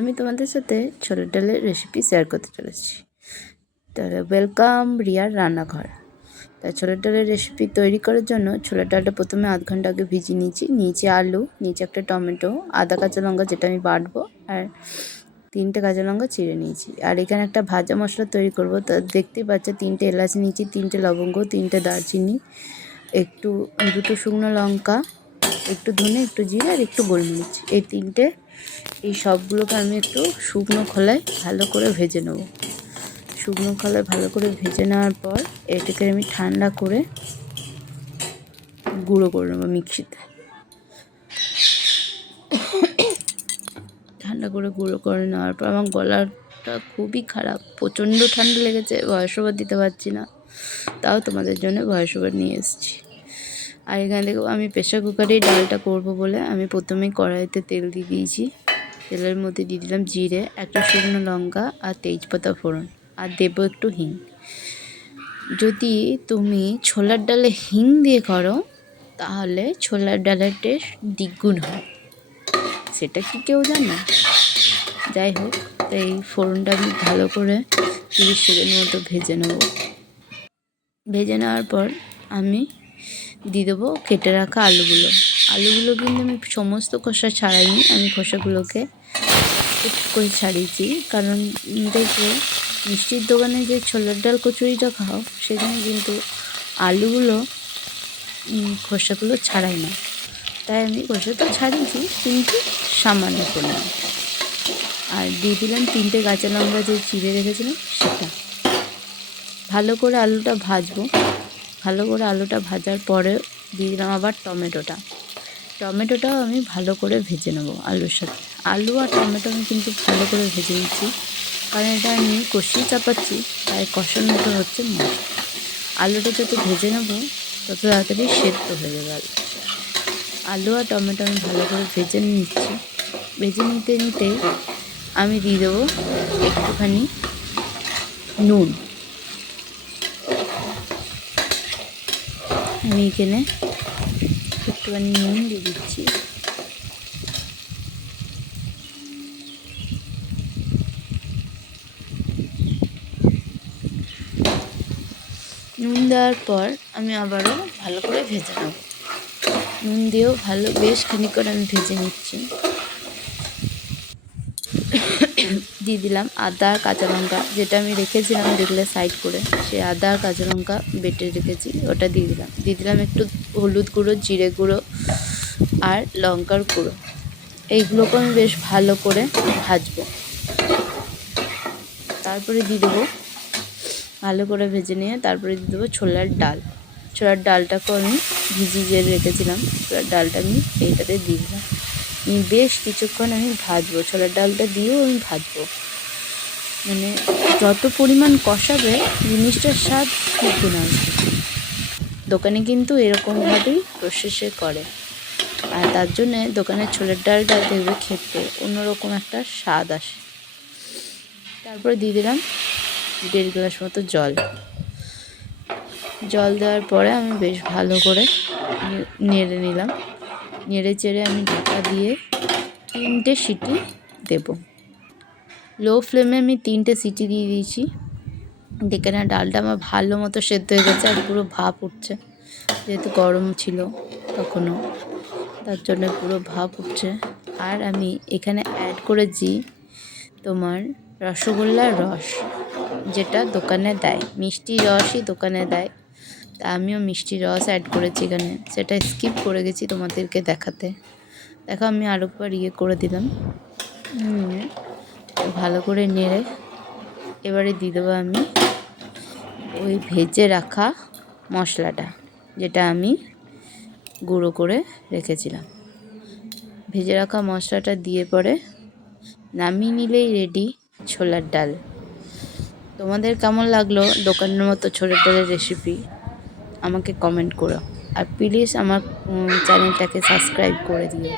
আমি তোমাদের সাথে ছোলার ডালের রেসিপি শেয়ার করতে চলেছি। তাহলে ওয়েলকাম রিয়ার রান্নাঘর। তাই ছোলার ডালের রেসিপি তৈরি করার জন্য ছোলার ডালটা প্রথমে আধ ঘন্টা আগে ভিজিয়ে নিয়েছি আলু, নিচে একটা টমেটো, আদা কাঁচা লঙ্কা যেটা আমি বাটবো, আর 3টে কাঁচা লঙ্কা চিড়ে নিয়েছি। আর এখানে একটা ভাজা মশলা তৈরি করব। তা দেখতেই পাচ্ছে 3টে এলাচ নিয়েছি, 3টে লবঙ্গ, 3টে দারচিনি, একটু 2টো শুকনো লঙ্কা, একটু ধনে, একটু জিরে আর একটু গোলমরিচ। এই সবগুলোকে আমি একটু শুকনো খোলায় ভালো করে ভেজে নেব। শুকনো খোলায় ভালো করে ভেজে নেওয়ার পর এটাকে আমি ঠান্ডা করে গুঁড়ো করে নেবো মিক্সিতে। ঠান্ডা করে গুঁড়ো করে নেওয়ার পর আমার গলাটা খুবই খারাপ, প্রচণ্ড ঠান্ডা লেগেছে, ভয়েস ওভার দিতে পারছি না, তাও তোমাদের জন্য ভয়েস ওভার নিয়ে এসেছি। আর এখানে দেখো আমি প্রেশার কুকারেই ডালটা করবো বলে আমি প্রথমেই কড়াইতে তেল দিয়ে দিয়েছি। তেলের মধ্যে দিয়ে দিলাম জিরে, একটা শুকনো লঙ্কা আর তেজপাতা ফোড়ন, আর দেবো একটু হিং। যদি তুমি ছোলার ডালে হিং দিয়ে করো তাহলে ছোলার ডালের টেস্ট দ্বিগুণ হয়, সেটা কি কেউ জানে? যাই হোক, তাই ফোড়নটা আমি ভালো করে 30 সেকেন্ড মতো ভেজে নেব। ভেজে নেওয়ার পর আমি দিয়ে দেবো কেটে রাখা আলুগুলো কিন্তু আমি সমস্ত খোসা ছাড়াইনি, আমি খোসাগুলোকে একটু করে ছাড়িয়েছি। কারণ দেখবো মিষ্টির দোকানে যে ছোলার ডাল কচুরিটা খাও সেখানে কিন্তু আলুগুলো খোসাগুলো ছাড়াই না, তাই আমি খোসাটা ছাড়িয়েছি কিন্তু সামান্য পরিমাণ। আর দিয়ে দিলাম 3টে কাঁচা লঙ্কা যে চিড়ে রেখেছিলাম সেটা। ভালো করে আলুটা ভাজবো। ভালো করে আলুটা ভাজার পরে দিয়ে দিলাম আবার টমেটোটাও আমি ভালো করে ভেজে নেবো আলুর সাথে। আলু আর টমেটো আমি কিন্তু ভালো করে ভেজে নিচ্ছি, কারণ এটা আমি কষিয়ে চাপাচ্ছি, তাই কষানোটা হচ্ছে মশলা। আলুটা যত ভেজে নেবো তত তাড়াতাড়ি সেদ্ধ হয়ে যাবে। আলু আর টমেটো আমি ভালো করে ভেজে নিচ্ছি। ভেজে নিতে আমি দিয়ে দেবো একটুখানি নুন। আমি এখানে একটুখানি নুন দিয়ে দিচ্ছি। নুন দেওয়ার পর আমি আবারও ভালো করে ভেজে নেব। নুন দিয়েও বেশ খানিকক্ষণ আমি ভেজে নিচ্ছি। দিয়ে দিলাম আদা আর কাঁচা লঙ্কা, যেটা আমি রেখেছিলাম দেখলে সাইড করে, সেই আদা আর কাঁচা লঙ্কা বেটে রেখেছি ওটা দিয়ে দিলাম একটু হলুদ গুঁড়ো, জিরে গুঁড়ো আর লঙ্কার গুঁড়ো। এইগুলোকে আমি বেশ ভালো করে ভাজবো। তারপরে দিয়ে দেবো, ভালো করে ভেজে নিয়ে তারপরে দিয়ে দেবো ছোলার ডালটাকেও আমি ভিজিয়ে রেখেছিলাম। ছোলার ডালটা আমি এইটাতে দিয়ে দিলাম। বেশ কিছুক্ষণ আমি ভাজবো, ছোলার ডালটা দিয়েও আমি ভাজবো। মানে যত পরিমাণ কষাবে জিনিসটার স্বাদ দ্বিগুণ আসবে। দোকানে কিন্তু এরকমভাবেই প্রসেসে করে, আর তার জন্যে দোকানের ছোলার ডালটা দেখবে খেতে অন্যরকম একটা স্বাদ আসে। তারপরে দিয়ে দিলাম 1.5 গ্লাস মতো জল দেওয়ার পরে আমি বেশ ভালো করে নেড়ে নিলাম। নেড়ে চেড়ে আমি ঢাকা দিয়ে 3টে সিটি দেব। লো ফ্লেমে আমি 3টে সিটি দিয়ে দিয়েছি। দেখে না ডালটা আমার ভালো মতো সেদ্ধ হয়ে গেছে, আর পুরো ভাপ উঠছে, যেহেতু গরম ছিল তখনও, তার জন্য পুরো ভাপ উঠছে। আর আমি এখানে অ্যাড করেছি তোমার রসগোল্লার রস, যেটা দোকানে দেয়, মিষ্টি রসই দোকানে দেয়, তা আমিও মিষ্টি রস অ্যাড করেছি এখানে, সেটা স্কিপ করে গেছি তোমাদেরকে দেখাতে। দেখো আমি আরেকবার করে দিলাম। ভালো করে নেড়ে এবারে দিয়ে দেবো আমি ওই ভেজে রাখা মশলাটা, যেটা আমি গুঁড়ো করে রেখেছিলাম। ভেজে রাখা মশলাটা দিয়ে পরে নামিয়ে নিলেই রেডি ছোলার ডাল। তোমাদের কেমন লাগলো দোকানের মতো ছোলার ডালের রেসিপি আমাকে কমেন্ট করো, আর প্লিজ আমার চ্যানেলটাকে সাবস্ক্রাইব করে দিও।